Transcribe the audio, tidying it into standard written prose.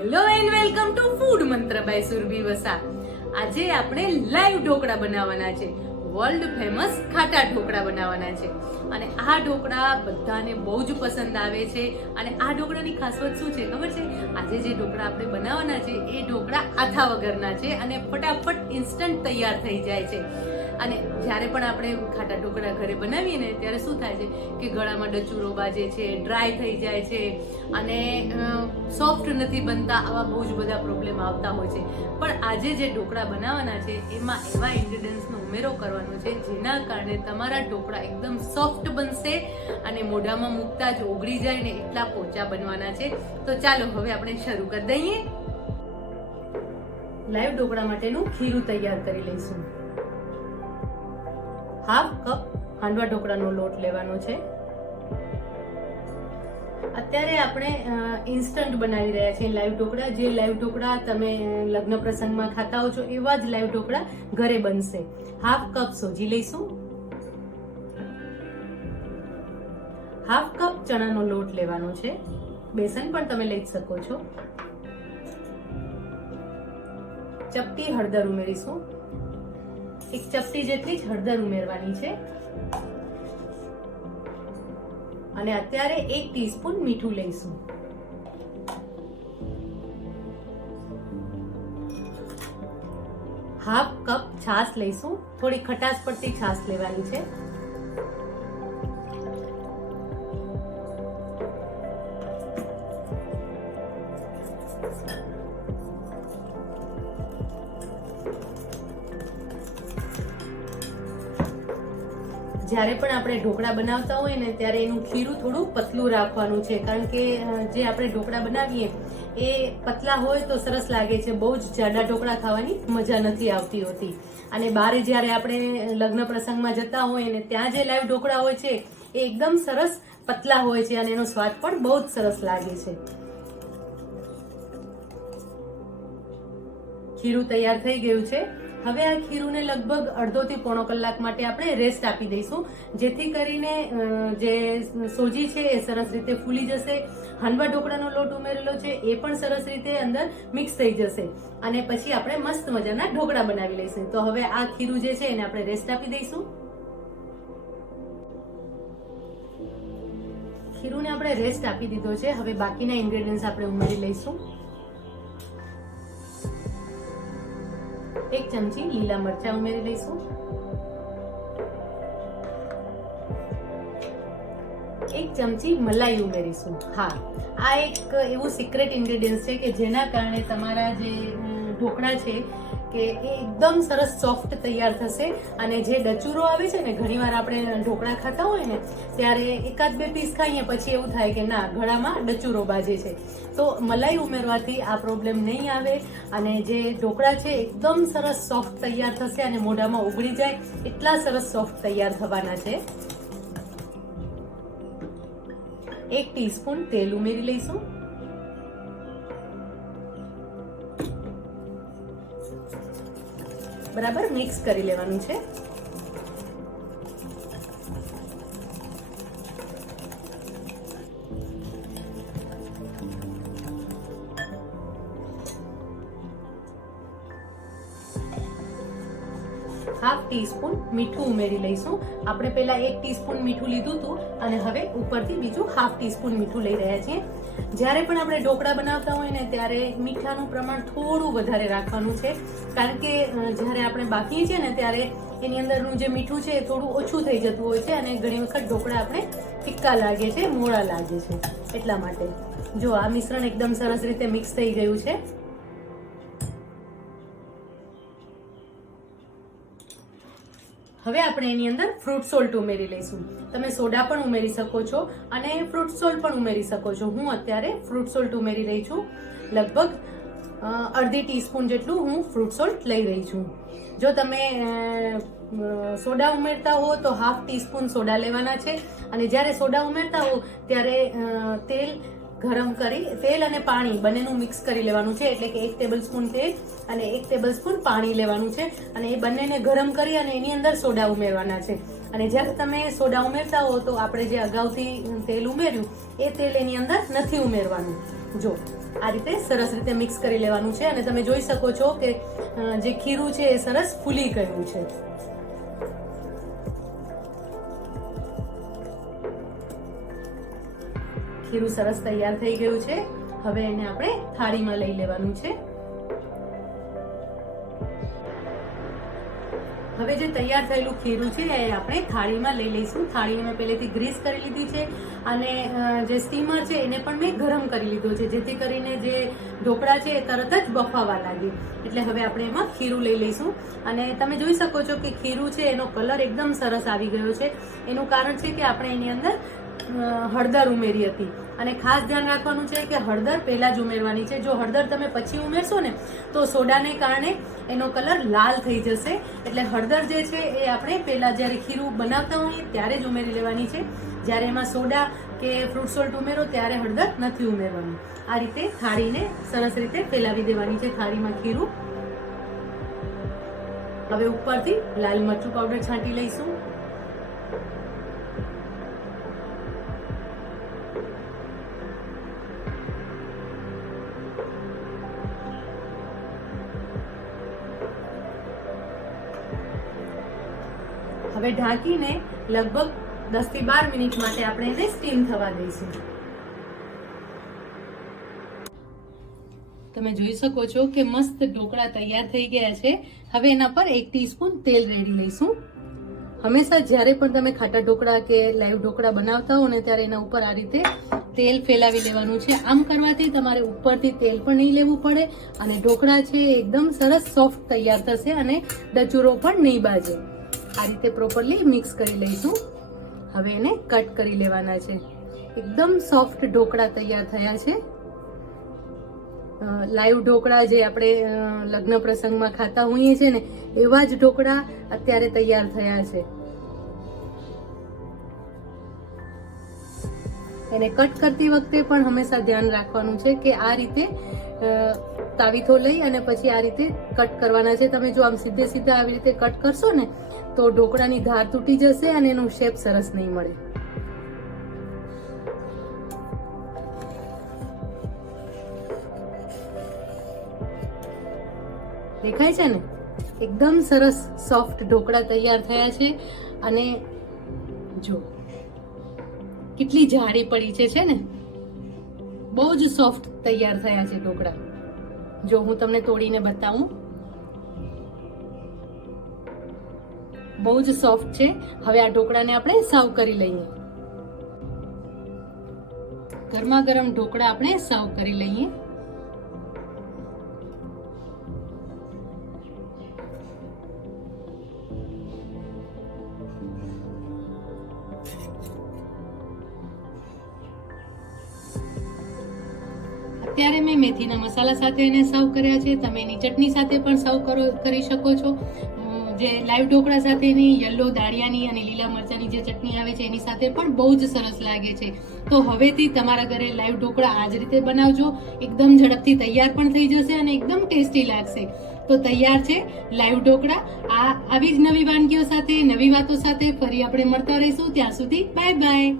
Hello and welcome to food મંત્ર by Surabhi Vasa. આજે આપણે લાઈવ ઢોકળા બનાવવાના છે. વર્લ્ડ ફેમસ ખાટા ઢોકળા બનાવવાના છે અને આ ઢોકળા બધાને બહુ જ પસંદ આવે છે. અને આ ઢોકળાની ખાસિયત શું છે ખબર છે? આજે જે ઢોકળા આપણે બનાવવાના છે એ ઢોકળા આથા વગરના છે અને ફટાફટ ઇન્સ્ટન્ટ તૈયાર થઈ જાય છે. અને જ્યારે પણ આપણે ખાટા ઢોકળા ઘરે બનાવીએ ને ત્યારે શું થાય છે કે ગળામાં ડચુરો બાજે છે, ડ્રાય થઈ જાય છે અને સોફ્ટ નથી બનતા. આવા બહુ જ બધા પ્રોબ્લેમ આવતા હોય છે. પણ આજે જે ઢોકળા બનાવવાના છે એમાં એવા ઇન્ગ્રેડિયન્ટ્સનો ઉમેરો કરવાનો છે જેના કારણે તમારા ઢોકળા એકદમ સોફ્ટ બનશે અને મોઢામાં મૂકતા જ ઓગળી જાય ને એટલા પોચા બનવાના છે. તો ચાલો હવે આપણે શરૂ કરી દઈએ. લાઈવ ઢોકળા માટેનું ખીરું તૈયાર કરી લઈશું. હાફ કપ હાંડવા ઢોકળાનો લોટ લેવાનો છે. અત્યારે આપણે ઇન્સ્ટન્ટ બનાવી રહ્યા છીએ લાઈવ ઢોકળા. જે લાઈવ ઢોકળા તમે લગ્ન પ્રસંગમાં ખાતા હો છો એવા જ લાઈવ ઢોકળા ઘરે બનશે. હાફ કપ સોજી લઈશું. હાફ કપ ચણાનો લોટ લેવાનો છે. બેસન પણ તમે લઈ શકો છો. ચપટી હળદર ઉમેરીશું. એક ચપટી જેટલી જ હળદર ઉમેરવાની છે. અને અત્યારે 1 ટીસ્પૂન મીઠું લઈશું. હાફ કપ છાશ લઈશું. થોડી ખટાશ પડતી છાશ લેવાની છે. જ્યારે પણ આપણે ઢોકળા બનાવતા હોય ને ત્યારે એનું ખીરું થોડું પતલું રાખવાનું છે, કારણ કે જે આપણે ઢોકળા બનાવીએ એ પતલા હોય તો સરસ લાગે છે. બહુ જ જાડા ઢોકળા ખાવાની મજા નથી આવતી હોતી. અને બહાર જ્યારે આપણે લગ્ન પ્રસંગમાં જતા હોય ને ત્યાં જે લાઈવ ઢોકળા હોય છે એ એકદમ સરસ પતલા હોય છે અને એનો સ્વાદ પણ બહુ જ સરસ લાગે છે. ખીરું તૈયાર થઈ ગયું છે. હવે આ ખીરુંને લગભગ અડધો થી પોણો કલાક માટે આપણે રેસ્ટ આપી દઈશું, જેથી કરીને જે સોજી છે એ સરસ રીતે ફૂલી જશે. હાંડવા ઢોકળાનો લોટ ઉમેરેલો છે એ પણ સરસ રીતે અંદર મિક્સ થઈ જશે અને પછી આપણે મસ્ત મજાના ઢોકળા બનાવી લઈશું. તો હવે આ ખીરું જે છે એને આપણે રેસ્ટ આપી દઈશું. ખીરુંને આપણે રેસ્ટ આપી દીધો છે. હવે બાકીના ઇન્ગ્રેડિયન્ટ્સ આપણે ઉમેરી લઈશું. 1 ચમચી લીલા મરચાં ઉમેરી લઈશું. 1 ચમચી મલાઈ ઉમેરીશું. હા, આ એક એવું સિક્રેટ ઇન્ગ્રેડિયન્ટ છે કે જેના કારણે તમારા જે ઢોકળા છે કે એ એકદમ સરસ સોફ્ટ તૈયાર થશે. અને જે ડચુરો આવે છે ને, ઘણીવાર આપણે ઢોકળા ખાતા હોય ને ત્યારે 1-2 પીસ ખાઈએ પછી એવું થાય કે ના, ગળામાં ડચુરો બાજે છે. તો મલાઈ ઉમેરવાથી આ પ્રોબ્લેમ નહીં આવે અને જે ઢોકળા છે એકદમ સરસ સોફ્ટ તૈયાર થશે અને મોઢામાં ઉગળી જાય એટલા સરસ સોફ્ટ તૈયાર થવાના છે. 1 ટીસ્પૂન તેલ ઉમેરી લઈશું. બરાબર મિક્સ કરી લેવાનું છે. હાફ ટીસ્પૂન મીઠું ઉમેરી લઈશું. આપણે પહેલા 1 ટીસ્પૂન મીઠું લીધું હતું અને હવે ઉપરથી બીજું હાફ ટીસ્પૂન મીઠું લઈ રહ્યા છીએ. જ્યારે પણ આપણે ઢોકળા બનાવતા હોય ને ત્યારે મીઠાનું પ્રમાણ થોડું વધારે રાખવાનું છે, કારણ કે જ્યારે આપણે બાફીએ છીએ ને ત્યારે એની અંદરનું જે મીઠું છે એ થોડું ઓછું થઈ જતું હોય છે અને ઘણી વખત ઢોકળા આપણે ફિક્કા લાગે છે, મોળા લાગે છે. એટલા માટે જો આ મિશ્રણ એકદમ સરસ રીતે મિક્સ થઈ ગયું છે. હવે આપણે એની અંદર ફ્રૂટ સોલ્ટ ઉમેરી લઈશું. તમે સોડા પણ ઉમેરી શકો છો અને ફ્રૂટ સોલ્ટ પણ ઉમેરી શકો છો. હું અત્યારે ફ્રૂટ સોલ્ટ ઉમેરી રહી છું. લગભગ અડધી ટીસ્પૂન જેટલું હું ફ્રૂટ સોલ્ટ લઈ રહી છું. જો તમે સોડા ઉમેરતા હો તો હાફ ટીસ્પૂન સોડા લેવાના છે. અને જ્યારે સોડા ઉમેરતા હો ત્યારે તેલ અને પાણી બંનેનું મિક્સ કરી લેવાનું છે. એટલે કે 1 ટેબલસ્પૂન તેલ અને 1 ટેબલસ્પૂન પાણી લેવાનું છે અને એ બંનેને ગરમ કરી અને એની અંદર સોડા ઉમેરવાના છે. અને જ્યારે તમે સોડા ઉમેરતા હો તો આપણે જે અગાઉથી તેલ ઉમેર્યું એ તેલ એની અંદર નથી ઉમેરવાનું. જો આ રીતે સરસ રીતે મિક્સ કરી લેવાનું છે અને તમે જોઈ શકો છો કે જે ખીરું છે એ સરસ ફૂલી ગયું છે. ખીરું સરસ તૈયાર થઈ ગયું છે. હવે એને આપણે થાળીમાં લઈ લેવાનું છે. હવે જે તૈયાર થયેલું ખીરું છે એ આપણે થાળીમાં લઈ લઈશું. થાળીને મેં પહેલેથી ગ્રીસ કરી લીધી છે અને જે સ્ટીમર છે એને પણ મેં ગરમ કરી લીધો છે, જેથી કરીને જે ઢોકળા છે એ તરત જ બફાવા લાગે. એટલે હવે આપણે એમાં ખીરું લઈ લઈશું અને તમે જોઈ શકો છો કે ખીરું છે એનો કલર એકદમ સરસ આવી ગયો છે. એનું કારણ છે કે આપણે એની અંદર હળદર ઉમેરી હતી અને ખાસ ધ્યાન રાખવાનું છે કે હળદર પહેલા જ ઉમેરવાની છે. જો હળદર તમે પછી ઉમેરશો ને તો સોડાને કારણે એનો કલર લાલ થઈ જશે. એટલે હળદર જે છે એ આપણે પહેલા જ્યારે ખીરું બનાવતા હોઈએ ત્યારે જ ઉમેરી લેવાની છે. જ્યારે એમાં સોડા કે ફ્રૂટ સોલ્ટ ઉમેરો ત્યારે હળદર નથી ઉમેરવાની. આ રીતે થાળીને સરસ રીતે ફેલાવી દેવાની છે થાળીમાં ખીરું. હવે ઉપરથી લાલ મરચું પાવડર છાંટી લઈશું. હવે ઢાંકીને લગભગ 10 થી 12 મિનિટ માટે આપણે એને સ્ટીમ થવા દઈશું. તમે જોઈ શકો છો કે મસ્ત ઢોકળા તૈયાર થઈ ગયા છે. હવે એના પર 1 ટીસ્પૂન તેલ રેડી લઈશું. હંમેશા જ્યારે પણ તમે ખાટા ઢોકળા કે લાઈવ ઢોકળા બનાવતા હો ને ત્યારે એના ઉપર આ રીતે તેલ ફેલાવી લેવાનું છે. આમ કરવાથી તમારે ઉપરથી તેલ પણ નહીં લેવું પડે અને ઢોકળા છે એકદમ સરસ સોફ્ટ તૈયાર થશે અને ડચુરો પણ નહીં બાજે. આ રીતે પ્રોપરલી મિક્સ કરી લઈશું. હવે એને કટ કરી લેવાના છે. એકદમ સોફ્ટ ઢોકળા તૈયાર થયા છે. લાઈવ ઢોકળા જે આપણે લગ્ન પ્રસંગમાં ખાતા હોઈએ છીએ ને એવા જ ઢોકળા અત્યારે તૈયાર થયા છે. એને કટ કરતી વખતે પણ હંમેશા ધ્યાન રાખવાનું છે કે આ રીતે તાવીથો લઈ અને પછી આ રીતે કટ કરવાના છે. તમે જો આમ સીધે સીધા આવી રીતે કટ કરશો ને તો ઢોકળાની ધાર તૂટી જશે અને એનું શેપ સરસ નહીં મળે. દેખાય છે ને એકદમ સરસ સોફ્ટ ઢોકળા તૈયાર થયા છે અને જો કેટલી જાડી પડી છે ને બહુ જ સોફ્ટ તૈયાર થયા છે ઢોકળા. જો હું તમને તોડીને બતાવું, બહુ જ સોફ્ટ છે. હવે આ ઢોકળાને આપણે સર્વ કરી લઈએ. ગરમા ગરમ ઢોકળા આપણે સર્વ કરી લઈએ. અત્યારે મેં મેથીના મસાલા સાથે એને સર્વ કર્યા છે. તમે એની ચટણી સાથે પણ સર્વ કરી શકો છો. જે લાઈવ ઢોકળા સાથેની યલો દાળિયાની અને લીલા મરચાની જે ચટણી આવે છે એની સાથે પણ બહુ જ સરસ લાગે છે. તો હવેથી તમારા ઘરે લાઈવ ઢોકળા આ જ રીતે બનાવજો. એકદમ ઝડપથી તૈયાર પણ થઈ જશે અને એકદમ ટેસ્ટી લાગશે. તો તૈયાર છે લાઈવ ઢોકળા. આવી જ નવી વાનગીઓ સાથે, નવી વાતો સાથે ફરી આપણે મળતા રહીશું. ત્યાં સુધી બાય બાય.